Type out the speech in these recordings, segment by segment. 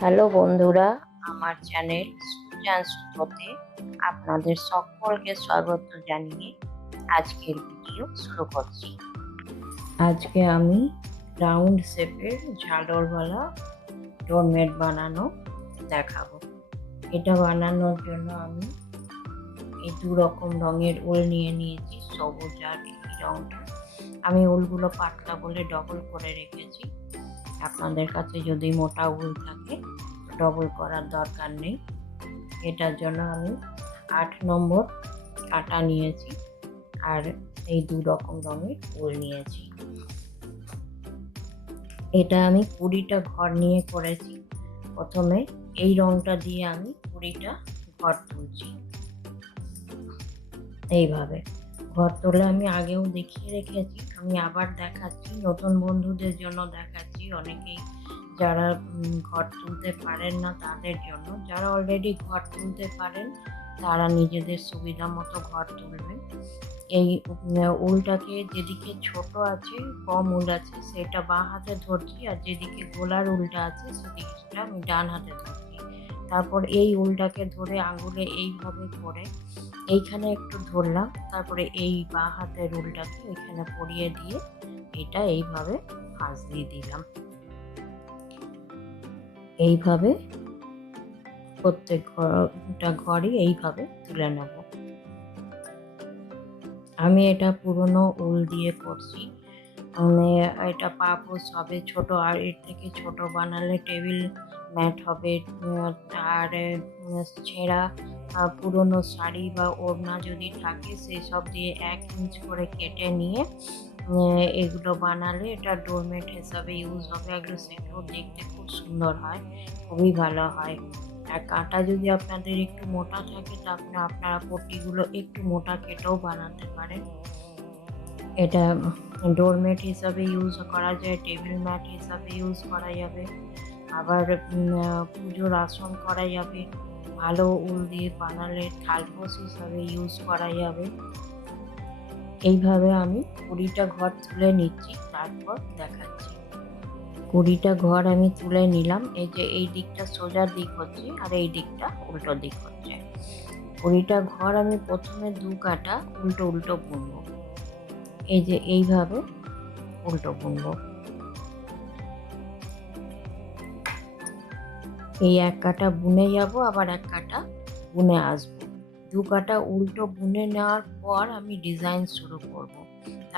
Hello বন্ধুরা, আমার channel সুচ&Sutoতে আপনাদের সকলকে স্বাগত জানিয়ে আজকের ভিডিও শুরু করছি। আজকে আমি রাউন্ড শেপের ঝালরওয়ালা ডোরমেট বানানো দেখাবো। এটা বানানোর জন্য আমি এই দু রকম রঙের উল নিয়ে নিয়েছি, সবুজ আর এই রঙটা। আমি উলগুলো পাতলা বলে ডবল করে রেখেছি। আপনাদের কাছে যদি মোটা উল থাকে ডবল করার দরকার নেই। এটার জন্য আমি 8 নম্বর কাটা নিয়েছি আর এই দু রকম রঙের উল নিয়েছি। এটা আমি 20টা ঘর নিয়ে করেছি। প্রথমে এই রংটা দিয়ে আমি 20টা ঘর তুলছি। এইভাবে ঘর তোলা আমি আগেও দেখিয়ে রেখেছি, আমি আবার দেখাচ্ছি, নতুন বন্ধুদের জন্য দেখাচ্ছি। অনেকেই যারা ঘর তুলতে পারেন না তাদের জন্য, যারা অলরেডি ঘর তুলতে পারেন তারা নিজেদের সুবিধা মতো ঘর তুলবেন। এই উলটাকে যেদিকে ছোট আছে, কম উল আছে, সেটা বাঁ হাতে ধরছি, আর যেদিকে গোলার উলটা আছে সেদিকটা আমি ডান হাতে ধরছি। তারপর এই উলটাকে ধরে আঙুলে এইভাবে করে এইখানে একটু ধরলাম, তারপরে এই বাঁ হাতের উলটাকে এখানে পরিয়ে দিয়ে এটা এইভাবে ভাঁজ দিয়ে দিলাম। এইভাবে প্রত্যেকটা ঘরই এইভাবে তুলে নেব। আমি এটা পুরনো উল দিয়ে করছি, মানে এটা পাপোশ হবে ছোট, আর এর থেকে ছোট বানালে টেবিল ম্যাট হবে। আর ছেঁড়া পুরনো শাড়ি বা ওড়না যদি থাকে সেসব দিয়ে 1 ইঞ্চ করে কেটে নিয়ে এগুলো বানালে এটা ডোরমেট হিসাবে ইউজ হবে। এগুলো সেগুলো দেখতে খুব সুন্দর হয়, খুবই ভালো হয়। আর কাঁটা যদি আপনাদের একটু মোটা থাকে তাহলে আপনারা পট্টিগুলো একটু মোটা কেটেও বানাতে পারেন। এটা ডোরমেট হিসাবে ইউজ করা যায়, টেবিল ম্যাট হিসাবে ইউজ করা যাবে, আবার পুজোর আসন করা যাবে। ভালো উল দিয়ে বানালে থালপোষ হিসাবে ইউজ করা যাবে। এইভাবে আমি 20টা ঘর তুলে নিচ্ছি, তারপর দেখাচ্ছি। 20টা ঘর আমি তুলে নিলাম। এই যে এই দিকটা সোজা দিক হচ্ছে আর এই দিকটা উল্টো দিক হচ্ছে। 20টা ঘর আমি প্রথমে 2 কাটা উল্টো উল্টো বুনবো। এই যে এইভাবে উল্টো বুনবো। এই 1 কাটা বুনে যাব, আবার 1 কাটা বুনে আসবো। 2 কাটা উল্টো বুনে নেওয়ার পর আমি ডিজাইন শুরু করব।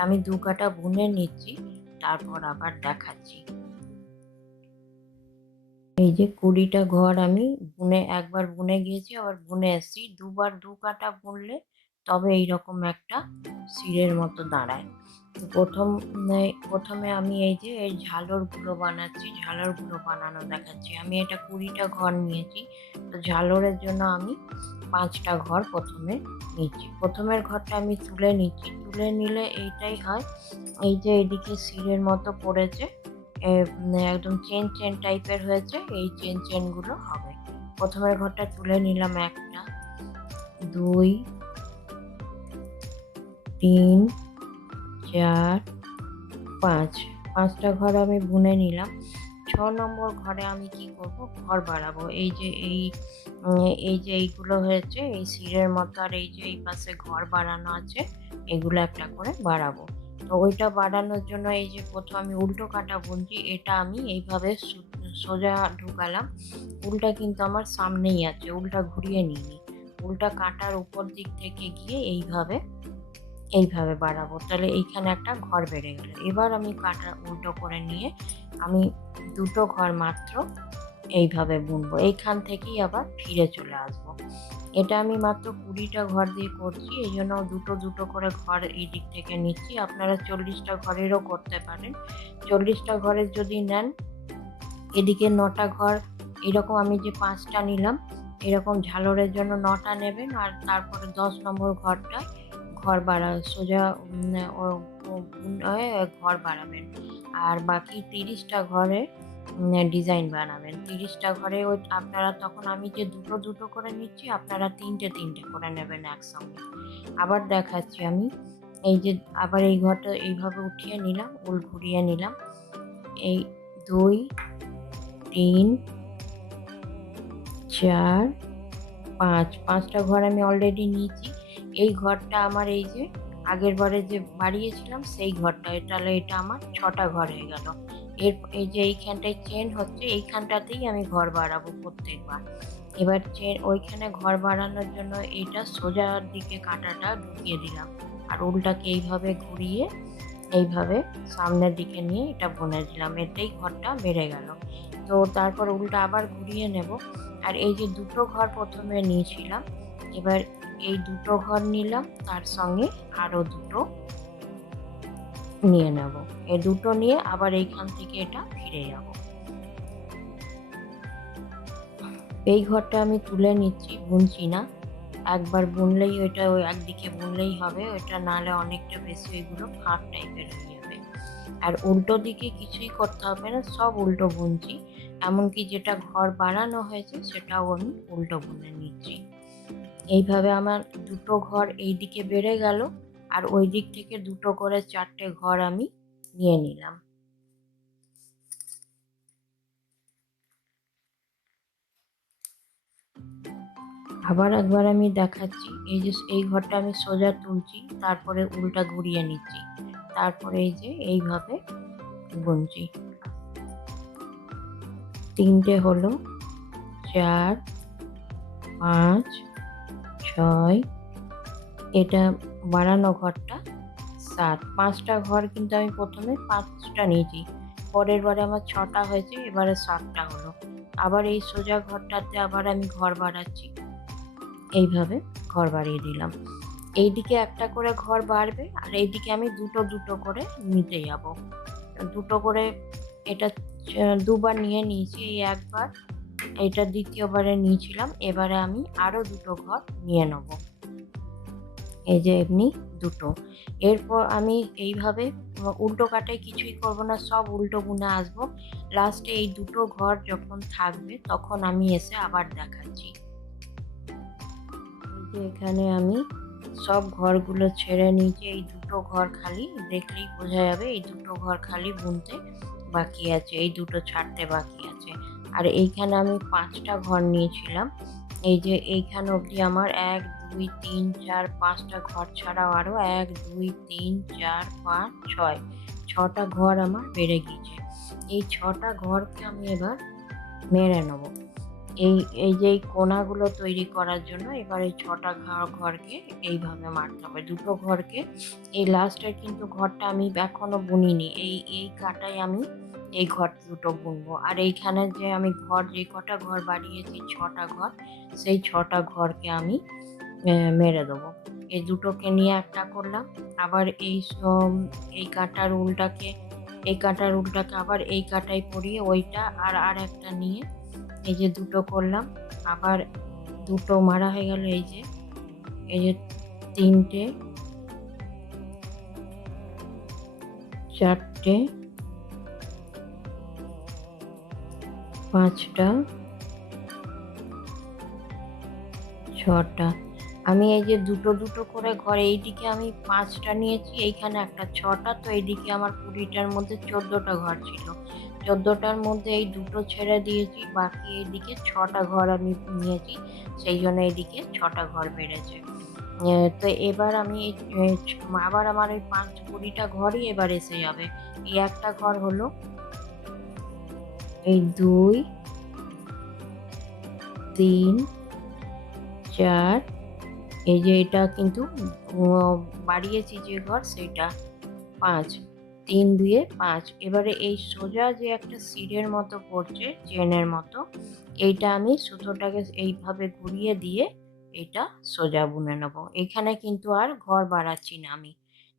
আমি 2 কাটা বুনে নিচ্ছি, তারপর আবার দেখাচ্ছি। এই যে 20টা ঘর আমি একবার বুনে গিয়েছি, আবার বুনে এসেছি। দুবার 2 কাটা বুনলে তবে এইরকম একটা সিঁড়ের মতো দাঁড়ায়। তো প্রথমে আমি এই যে এই ঝালরগুলো বানাচ্ছি, ঝালরগুলো বানানো দেখাচ্ছি। আমি এটা 20টা ঘর নিয়েছি, তো ঝালরের জন্য আমি 5টা ঘর প্রথমে নিচ্ছি। প্রথমের ঘরটা আমি তুলে নিচ্ছি। তুলে নিলে এইটাই হয়, এই যে এদিকে সিঁড়ের মতো পড়েছে, একদম চেন টাইপের হয়েছে, এই চেনগুলো হবে। প্রথমের ঘরটা তুলে নিলাম, 1টা 2 3 4 5, 5টা ঘর আমি বুনে নিলাম। 6 নম্বর ঘরে আমি কি করব, ঘর বাড়াবো। এই যে এইগুলো হয়েছে এই সিঁড়ের মতো, আর এই যে এই পাশে ঘর বাড়ানো আছে, এগুলো একটা করে বাড়াবো। তো ওইটা বাড়ানোর জন্য এই যে প্রথম আমি উল্টো কাটা বুনছি, এটা আমি এইভাবে সোজা ঢুকালাম। উলটা কিন্তু আমার সামনেই আছে, উলটা ঘুরিয়ে নিইনি। উলটা কাটার উপর দিক থেকে গিয়ে এইভাবে বাড়াবো, তাহলে এইখানে একটা ঘর বেড়ে গেল। এবার আমি কাটা উল্টো করে নিয়ে আমি 2টো ঘর মাত্র এইভাবে বুনবো, এইখান থেকেই আবার ফিরে চলে আসবো। এটা আমি মাত্র 20টা ঘর দিয়ে করছি, এই জন্য দুটো করে ঘর এই দিক থেকে নিচ্ছি। আপনারা 40টা ঘরেরও করতে পারেন। 40টা ঘরের যদি নেন, এদিকে 9টা ঘর, এরকম আমি যে 5টা নিলাম, এরকম ঝালরের জন্য 9টা নেবেন। আর তারপরে 10 নম্বর ঘরটায় ঘর সোজা ঘর বাড়াবেন। আর বাকি 30টা ঘরে ডিজাইন বানাবেন। 30টা ঘরে ওই আপনারা তখন আমি যে দুটো করে নিচ্ছি, আপনারা 3টে করে নেবেন একসঙ্গে। আবার দেখাচ্ছি আমি। এই যে আবার এই ঘরটা এইভাবে উঠিয়ে নিলাম, উল ঘুরিয়ে নিলাম। এই 2 3 4 5 5টা ঘর আমি অলরেডি নিয়েছি। এই ঘরটা আমার এই যে আগের বারে যে বাড়িয়েছিলাম সেই ঘরটা, তাহলে এটা আমার 6টা ঘর হয়ে গেল। এই যে এইখানটায় চেন হচ্ছে, এইখানটাতেই আমি ঘর বাড়াবো প্রত্যেকবার। এবার ওইখানে ঘর বাড়ানোর জন্য এটা সোজার দিকে কাঁটাটা ঢুকিয়ে দিলাম, আর উল্টাকে এইভাবে ঘুরিয়ে এইভাবে সামনের দিকে নিয়ে এটা বুনে দিলাম, এতেই ঘরটা বেড়ে গেল। তো তারপর উল্টা আবার ঘুরিয়ে নেব। আর এই যে দুটো ঘর প্রথমে নিয়েছিলাম, এবার এই দুটো ঘর নিলাম, তার সঙ্গে আরো দুটো নিয়ে নেব। এই দুটো নিয়ে আবার এইখান থেকে এটা ফিরে যাব। এই ঘরটা আমি তুলে নিচ্ছি, বুনছি না। একবার বুনলেই ওইটা ওই একদিকে বুনলেই হবে, ওইটা নাহলে অনেকটা বেশি ওইগুলো ফাঁক টাইপের হয়ে যাবে। আর উল্টো দিকে কিছুই করতে হবে না, সব উল্টো বুনছি। এমনকি যেটা ঘর বানানো হয়েছে সেটাও আমি উল্টো বুনে নিচ্ছি। এইভাবে আমার দুটো ঘর এই দিকে বেড়ে গেল, আর ওই দিক থেকে দুটো করে 4টে ঘর আমি নিয়ে নিলাম। আবার একবার আমি দেখাচ্ছি। এই যে এই ঘরটা আমি সোজা তুলছি, তারপরে উল্টা ঘুরিয়ে নিচ্ছি, তারপরে এই যে এইভাবে বুনছি। 3টে হলো, 4 5 6, এটা বাড়ানো ঘরটা 7। 5টা ঘর কিন্তু আমি প্রথমে 5টা নিয়েছি, পরের বারে আমার 6টা হয়েছে, এবারে 7টা হলো। আবার এই সোজা ঘরটাতে আবার আমি ঘর বাড়াচ্ছি, এইভাবে ঘর বাড়িয়ে দিলাম। এইদিকে একটা করে ঘর বাড়বে, আর এইদিকে আমি দুটো দুটো করে নিতে যাব। দুটো করে এটা দুবার নিয়ে নিয়েছি, এই একবার, এটা দ্বিতীয়বারে নিয়েছিলাম। এবারে আমি আরো দুটো ঘর নিয়ে নেব, এই যে এমনি দুটো। এরপর আমি এইভাবে উল্টো কাটায় কিছুই করব না, সব উল্টো বুনে আসবো। লাস্টে এই দুটো ঘর যখন থাকবে তখন আমি এসে আবার দেখাচ্ছি। এই যে এখানে আমি সব ঘরগুলো ছেড়ে নিয়েছি, এই দুটো ঘর খালি, দেখলেই বোঝা যাবে এই দুটো ঘর খালি বুনতে বাকি আছে, এই দুটো ছাড়তে বাকি আছে। আর এইখানে আমি 5টা ঘর নিয়েছিলাম, এই যে এইখান অবধি আমার 1 2 3 4 5টা ঘর ছাড়াও আরো 1 2 3 4 5 6, 6টা ঘর আমার বেড়ে গিয়েছে। এই 6টা ঘরকে আমি এবার মেরে নেব। এই যে এই কোণাগুলো তৈরি করার জন্য এবার এই 6টা ঘরকে এইভাবে মারতে হবে। দুটো ঘরকে, এই লাস্টের কিন্তু ঘরটা আমি এখনো বুনিনি, এই কাটায় আমি এই ঘর দুটো বুনবো। আর এইখানে যে আমি যে কটা ঘর বাড়িয়েছি 6টা ঘর, সেই 6টা ঘরকে আমি মেরে দেবো। এই দুটোকে নিয়ে একটা করলাম, আবার এই কাঁটার উল্টাকে আবার এই কাঁটায় পরিয়ে ওইটা আর একটা নিয়ে এই যে দুটো করলাম, আবার দুটো মারা হয়ে গেল। এই যে 3টে 4টে 5টা 6টা। আমি এই যে দুটো দুটো করে ঘর, এইদিকে আমি 5টা নিয়েছি, এইখানে একটা 6টা, তো এইদিকে আমার 20টার মধ্যে 14টা ঘর ছিল। 14টার মধ্যে এই দুটো ছেড়ে দিয়েছি, বাকি এইদিকে 6টা ঘর আমি নিয়েছি, সেই জন্য এইদিকে 6টা ঘর বেড়েছে। তো এবার আমি আবার আমার ওই 20টা ঘরই এবার এসে যাবে। এই একটা ঘর হলো, এই 2 3 4, এই যে এটা কিন্তু বাড়িয়েছি যে ঘর সেইটা 5, 3 2 5। এবারে এই সোজা যে একটা সিঁড়ের মতো পড়ছে চেনের মতো, এইটা আমি সুতোটাকে এইভাবে ঘুরিয়ে দিয়ে এটা সোজা বুনে নেব। এখানে কিন্তু আর ঘর বাড়াচ্ছি না আমি,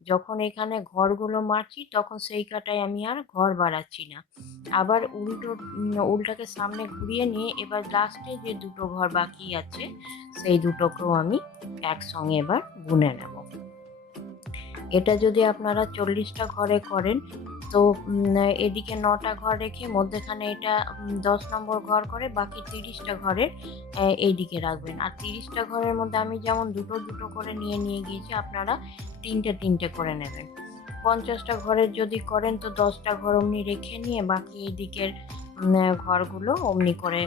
যখন এখানে ঘরগুলো মারছি তখন সেই কাটায় আমি আর ঘর বাড়াচ্ছি না। আবার উল্টাকে সামনে ঘুরিয়ে নিয়ে এবার লাস্টে যে দুটো ঘর বাকি আছে সেই দুটোকেও আমি একসঙ্গে এবার বুনে নেব। এটা যদি আপনারা 40টা ঘরে করেন, তো এদিকে 9টা ঘর রেখে মধ্যেখানে এটা 10 নম্বর ঘর করে বাকি 30টা ঘরের এইদিকে রাখবেন। আর 30টা ঘরের মধ্যে আমি যেমন দুটো দুটো করে নিয়ে গিয়েছি, আপনারা 3টে 3টে করে নেবেন। 50টা ঘরের যদি করেন তো 10টা ঘর অমনি রেখে নিয়ে বাকি এইদিকের ঘরগুলো অমনি করে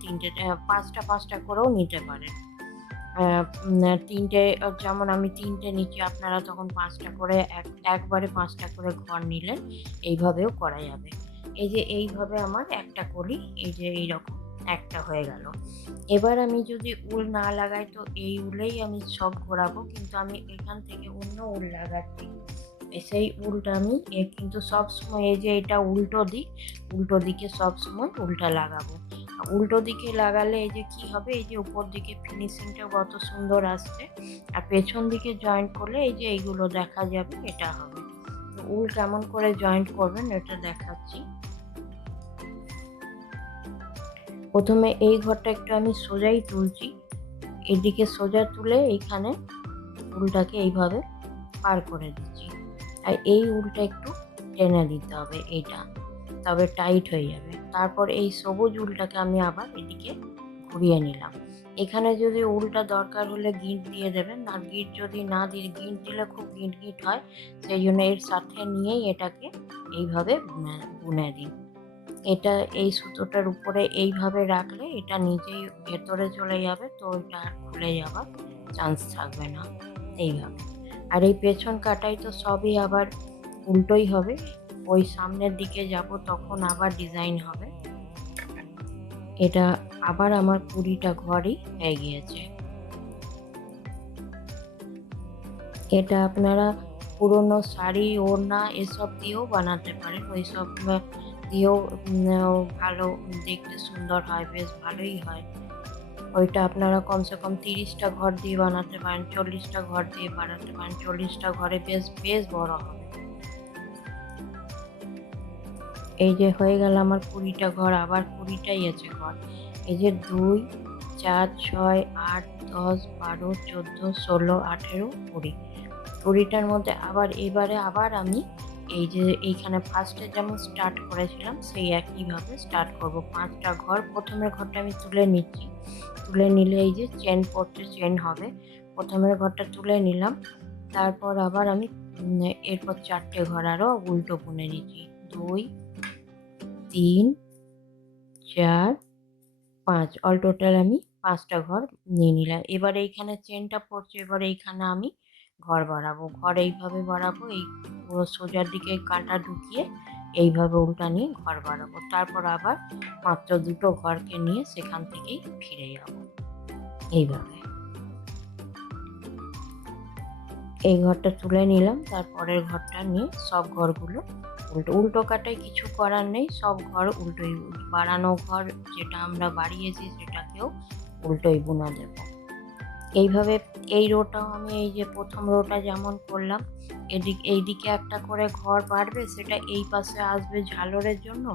3টে 5টা করেও নিতে পারেন। 3টে যেমন আমি 3টে নিচ্ছি, আপনারা তখন 5টা করে একবারে 5টা করে ঘর নিলেন, এইভাবেও করা যাবে। এই যে এইভাবে আমার একটা কলি এই যে এইরকম একটা হয়ে গেল। এবার আমি যদি উল না লাগাই তো এই উলেই আমি সব ঘোরাবো, কিন্তু আমি এখান থেকে অন্য উল লাগাচ্ছি। সেই উলটা আমি কিন্তু সবসময় এই যে এটা উল্টো দিকে সবসময় উলটা লাগাবো। উল্টো দিকে লাগালে এই যে কি হবে, এই যে উপর দিকে ফিনিশিংটা কত সুন্দর আসছে, আর পেছন দিকে জয়েন্ট করলে এই যে এইগুলো দেখা যাবে, এটা হবে। তো উল কেমন করে জয়েন্ট করবেন এটা দেখাচ্ছি। প্রথমে এই ঘরটা একটু আমি সোজাই তুলছি, এদিকে সোজা তুলে এইখানে উলটাকে এইভাবে পার করে দিচ্ছি, আর এই উলটা একটু টেনে দিতে হবে এইটা, তবে টাইট হয়ে যাবে। তারপর এই সবুজ উলটাকে আমি আবার এদিকে ঘুরিয়ে নিলাম। এখানে যদি উলটা দরকার হলে গিঁট দিয়ে দেবেন, আর গিঁট যদি না দিয়ে, গিঁট দিলে খুব গিঁট হয়, সেই জন্য এর সাথে নিয়েই এটাকে এইভাবে বুনে দিন। এটা এই সুতোটার উপরে এইভাবে রাখলে এটা নিজেই ভেতরে চলে যাবে, তো এটা খুলে যাওয়ার চান্স থাকবে না এইভাবে। আর এই পেছন কাটাই তো সবই আবার উল্টোই হবে, ওই সামনের দিকে যাব তখন আবার ডিজাইন হবে। এটা আবার আমার 20টা ঘরই হয়ে গিয়েছে। এটা আপনারা পুরনো শাড়ি, ওড়না এসব দিয়েও বানাতে পারেন, ওইসব দিয়েও ভালো দেখতে সুন্দর হয়, বেশ ভালোই হয়। ওইটা আপনারা কমসে কম 30টা ঘর দিয়ে বানাতে পারেন, 40টা ঘর দিয়ে বানাতে পারেন, 40টা ঘরে বেশ বড় হবে। এই যে হয়ে গেল আমার 20টা ঘর, আবার 20টাই আছে ঘর। এই যে 2, 4, 6, 8, 10, 12, 14, 16, 18, 20। 20টার মধ্যে এবারে আবার আমি এই যে এইখানে ফার্স্টে যেমন স্টার্ট করেছিলাম সেই একইভাবে স্টার্ট করব। 5টা ঘর, প্রথমের ঘরটা আমি তুলে নিচ্ছি, তুলে নিলে এই যে চেন পড়ছে, চেন হবে। প্রথমের ঘরটা তুলে নিলাম, তারপর আবার আমি এরপর 4টে ঘর আরও উল্টো বুনে নিচ্ছি। 2, 3, 4, 5, অল টোটাল আমি 5টা ঘর নিয়ে নিলাম। এবার এইখানে চেনটা পড়ছে, এবার এইখানে আমি ঘর বাড়াবো, ঘর এইভাবে বাড়াবো, এই পুরো সোজার দিকে কাঁটা ঢুকিয়ে এইভাবে উল্টা নিয়ে ঘর বাড়াবো। তারপর আবার মাত্র 2টো ঘরকে নিয়ে সেখান থেকেই ফিরে যাব। এইভাবে এই ঘরটা তুলে নিলাম, তারপরের ঘরটা নিয়ে সব ঘরগুলো উল্টো কাটায় কিছু করার নেই, সব ঘর উল্টোই, বাড়ানো ঘর যেটা আমরা বাড়িয়েছি সেটাকেও উল্টোই বুনে দেব। এইভাবে এই রোটাও আমি এই যে প্রথম রোটা যেমন করলাম, এইদিকে একটা করে ঘর বাড়বে, সেটা এই পাশে আসবে ঝালরের জন্য,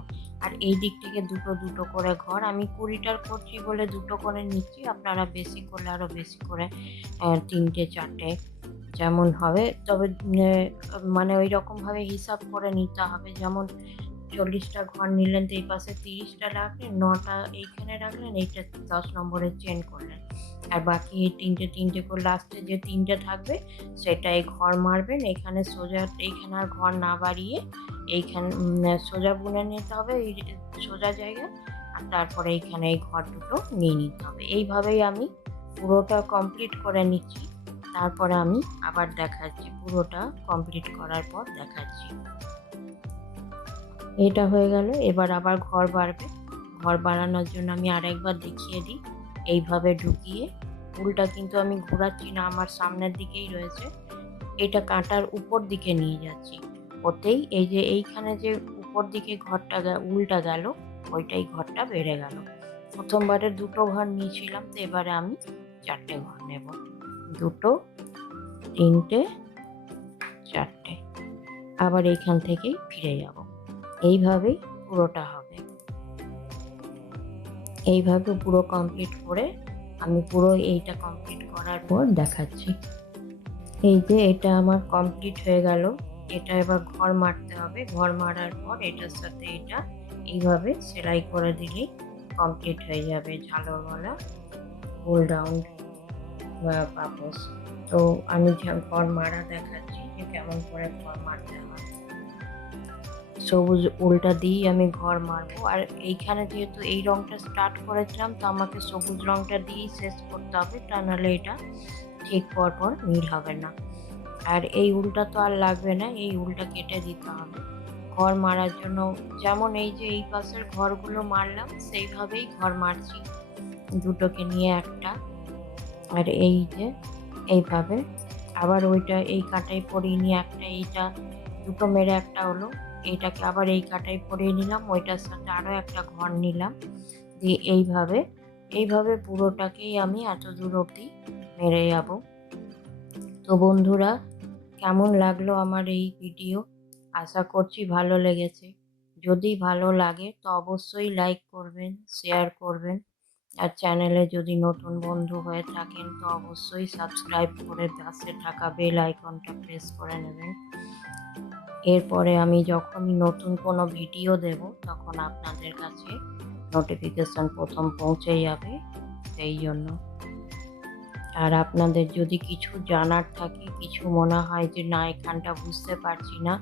আর এই দিক থেকে দুটো করে ঘর। আমি 20টার করছি বলে 2টো করে নিচ্ছি, আপনারা বেশি করলে আরও বেশি করে 3টে 4টে যেমন হবে, তবে মানে ওই রকমভাবে হিসাব করে নিতে হবে। যেমন 40টা ঘর নিলেন তো এই পাশে 30টা রাখলেন, 9টা এইখানে রাখলেন, এইটা 10 নম্বরের চেন করলেন, আর বাকি এই 3টে করে লাস্টে যে 3টে থাকবে সেটাই ঘর মারবেন। এখানে সোজা, এইখানে আর ঘর না বাড়িয়ে এইখানে সোজা বুনে নিতে হবে এই সোজা জায়গায়, আর তারপরে এইখানে এই ঘর দুটো নিয়ে নিতে হবে। এইভাবেই আমি পুরোটা কমপ্লিট করে নিচ্ছি, তারপরে আমি আবার দেখাচ্ছি, পুরোটা কমপ্লিট করার পর দেখাচ্ছি। এটা হয়ে গেল, এবার আবার ঘর বাড়বে। ঘর বাড়ানোর জন্য আমি আরেকবার দেখিয়ে দিই, এইভাবে ঢুকিয়ে উলটা কিন্তু আমি ঘোরাচ্ছি না, আমার সামনের দিকেই রয়েছে, এটা কাঁটার উপর দিকে নিয়ে যাচ্ছি, ওতেই এই যে এইখানে যে উপর দিকে ঘরটা উলটা গেল, ওইটাই ঘরটা বেড়ে গেল। প্রথমবারে 2টো ঘর নিয়েছিলাম, তো এবারে আমি 4টে ঘর নেব, 2টো, 3টে, 4টে, আবার এইখান থেকেই ফিরে যাব। এইভাবেই পুরোটা হবে। এইভাবে পুরো কমপ্লিট করে আমি পুরো এইটা কমপ্লিট করার পর দেখাচ্ছি। এই যে এটা আমার কমপ্লিট হয়ে গেল, এটা এবার ঘর মারতে হবে। ঘর মারার পর এটার সাথে এটা এইভাবে সেলাই করে দিলেই কমপ্লিট হয়ে যাবে ঝালরওয়ালা গোল রাউন্ড পাপোশ। তো আমি ঘর মারা দেখাচ্ছি যে কেমন করে ঘর মারতে হয়। সবুজ উলটা দিয়েই আমি ঘর মারবো। আর এইখানে যেহেতু এই রংটা স্টার্ট করেছিলাম, তো আমাকে সবুজ রংটা দিয়েই শেষ করতে হবে, তা নাহলে এটা ঠিক পরপর মিল হবে না। আর এই উলটা তো আর লাগবে না, এই উলটা কেটে দিতে হবে ঘর মারার জন্য। যেমন এই যে এই পাশের ঘরগুলো মারলাম, সেইভাবেই ঘর মারছি দুটোকে নিয়ে একটা। আর এই যে এইভাবে আবার ওইটা এই কাটাই পরিয়ে নিয়ে একটা, এইটা দুটো মেরে একটা হলো, এইটাকে আবার এই কাটাই পরিয়ে নিলাম, ওইটার সাথে আরও একটা ঘর নিলাম, দিয়ে এইভাবে পুরোটাকেই আমি এত দূর অবধি মেরে যাব। তো বন্ধুরা, কেমন লাগলো আমার এই ভিডিও? আশা করছি ভালো লেগেছে। যদি ভালো লাগে তো অবশ্যই লাইক করবেন, শেয়ার করবেন। আর চ্যানেলে যদি নতুন বন্ধু হয়ে থাকেন তো অবশ্যই সাবস্ক্রাইব করে পাশে থাকা বেল আইকনটা প্রেস করে নেবেন। এরপরে আমি যখনই নতুন কোনো ভিডিও দেব তখন আপনাদের কাছে নোটিফিকেশন প্রথম পৌঁছে যাবে, সেই জন্য। আর আপনাদের যদি কিছু জানার থাকে, কিছু মনে হয় যে না এখানটা বুঝতে পারছি না,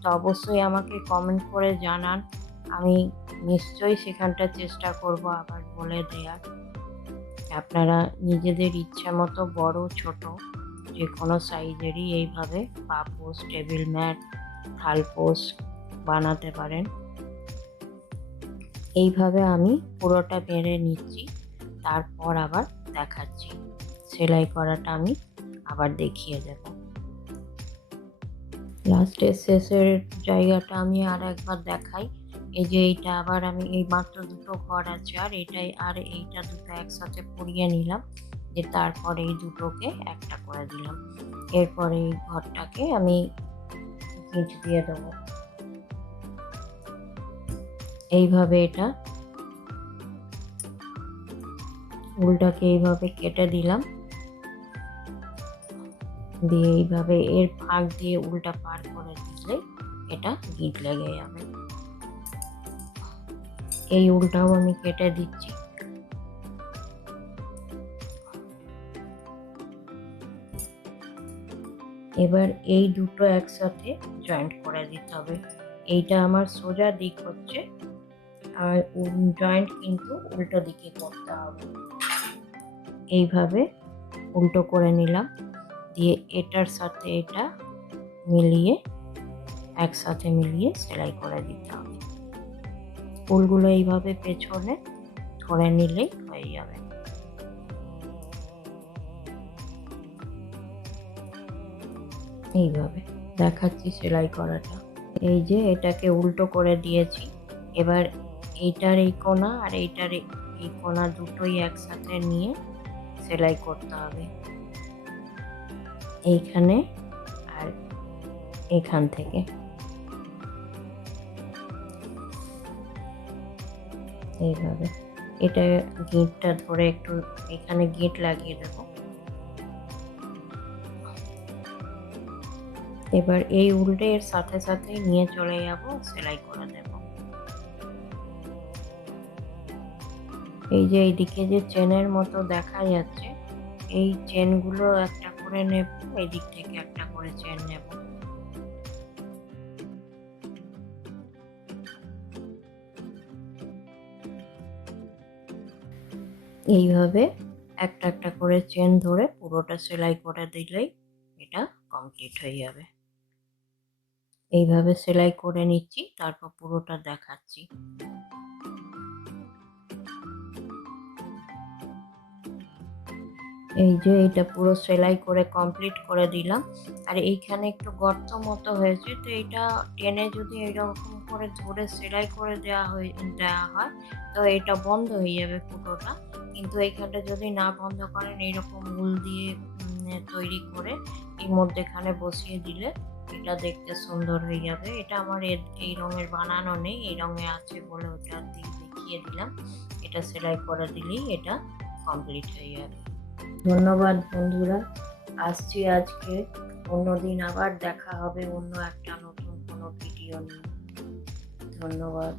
তো অবশ্যই আমাকে কমেন্ট করে জানান। আমি নিশ্চয়ই সেখানটা চেষ্টা করব আবার বলে দেওয়ার। আপনারা নিজেদের ইচ্ছা মতো বড় ছোট যে কোনো সাইজেরই এইভাবে পাপোশ, টেবিল ম্যাট, থালপোশ বানাতে পারেন। এইভাবে আমি পুরোটা বেড়ে নিচ্ছি, তারপর আবার দেখাচ্ছি। সেলাই করাটা আমি আবার দেখিয়ে দেব। লাস্টের শেষের জায়গাটা আমি আর একবার দেখাই। এই যে এইটা আবার আমি এই মাত্র দুটো ঘর আছে, আর এইটা দুটো একসাথে পরিয়ে নিলাম, যে তারপরে এই দুটোকে একটা করে দিলাম। এরপরে এই ঘরটাকে আমি গিঁট দিয়ে দেবো। এইভাবে এটা উলটাকে এইভাবে কেটে দিলাম, দিয়ে এইভাবে এর ফাঁক দিয়ে উলটা পার করে দিলে এটা গিঁট লেগে যাবে। এই উলটাও আমি কেটে দিচ্ছি। এবার এই দুটো একসাথে জয়েন্ট করে দিতে হবে। এইটা আমার সোজা দিক হচ্ছে, আর জয়েন্ট কিন্তু উল্টো দিকে করতে হবে। এইভাবে উল্টো করে নিলাম, দিয়ে এটার সাথে এটা মিলিয়ে একসাথে মিলিয়ে সেলাই করে দিতে হবে। ফুলগুলো এইভাবে পেছনে ধরে নিলেই হয়ে যাবে। এইভাবে দেখাচ্ছি সেলাই করাটা। এই যে এটাকে উল্টো করে দিয়েছি, এবার এইটার এই কোণা আর এইটার এই কোণা দুটোই একসাথে নিয়ে সেলাই করতে হবে, এইখানে আর এখান থেকে। এইভাবে এটা গিঁটটা ধরে একটু এখানে গিঁট লাগিয়ে দেব। এবার এই উল্টে এর সাথে সাথে নিয়ে চলে যাব, সেলাই করে দেব। এই যে এইদিকে যে চেনের মতো দেখা যাচ্ছে, এই চেনগুলো একটা করে নেব, এই দিক থেকে একটা করে চেন নেব। এইভাবে একটা একটা করে চেন ধরে পুরোটা সেলাই করে দিলেই এটা কমপ্লিট হয়ে যাবে। এইভাবে সেলাই করে নিচ্ছি, তারপর পুরোটা দেখাচ্ছি। এই যে এটা পুরো সেলাই করে কমপ্লিট করে দিলাম। আর এইখানে একটু গর্ত মতো হয়েছে, তো এটা টেনে যদি এরকম করে ধরে সেলাই করে দেওয়া হয় তো এটা বন্ধ হয়ে যাবে ফুটোটা। কিন্তু এইখানটা যদি না বন্ধ করেন, এইরকম উল দিয়ে তৈরি করে এই মধ্যেখানে বসিয়ে দিলে এটা দেখতে সুন্দর হয়ে যাবে। এটা আমার এই রঙের বানানো নেই, এই রঙে আছে বলে ওটা দিয়ে দেখিয়ে দিলাম। এটা সেলাই করে দিলেই এটা কমপ্লিট হয়ে যাবে। ধন্যবাদ বন্ধুরা, আসছি আজকে, অন্যদিন আবার দেখা হবে অন্য একটা নতুন কোনো ভিডিও নিয়ে। ধন্যবাদ।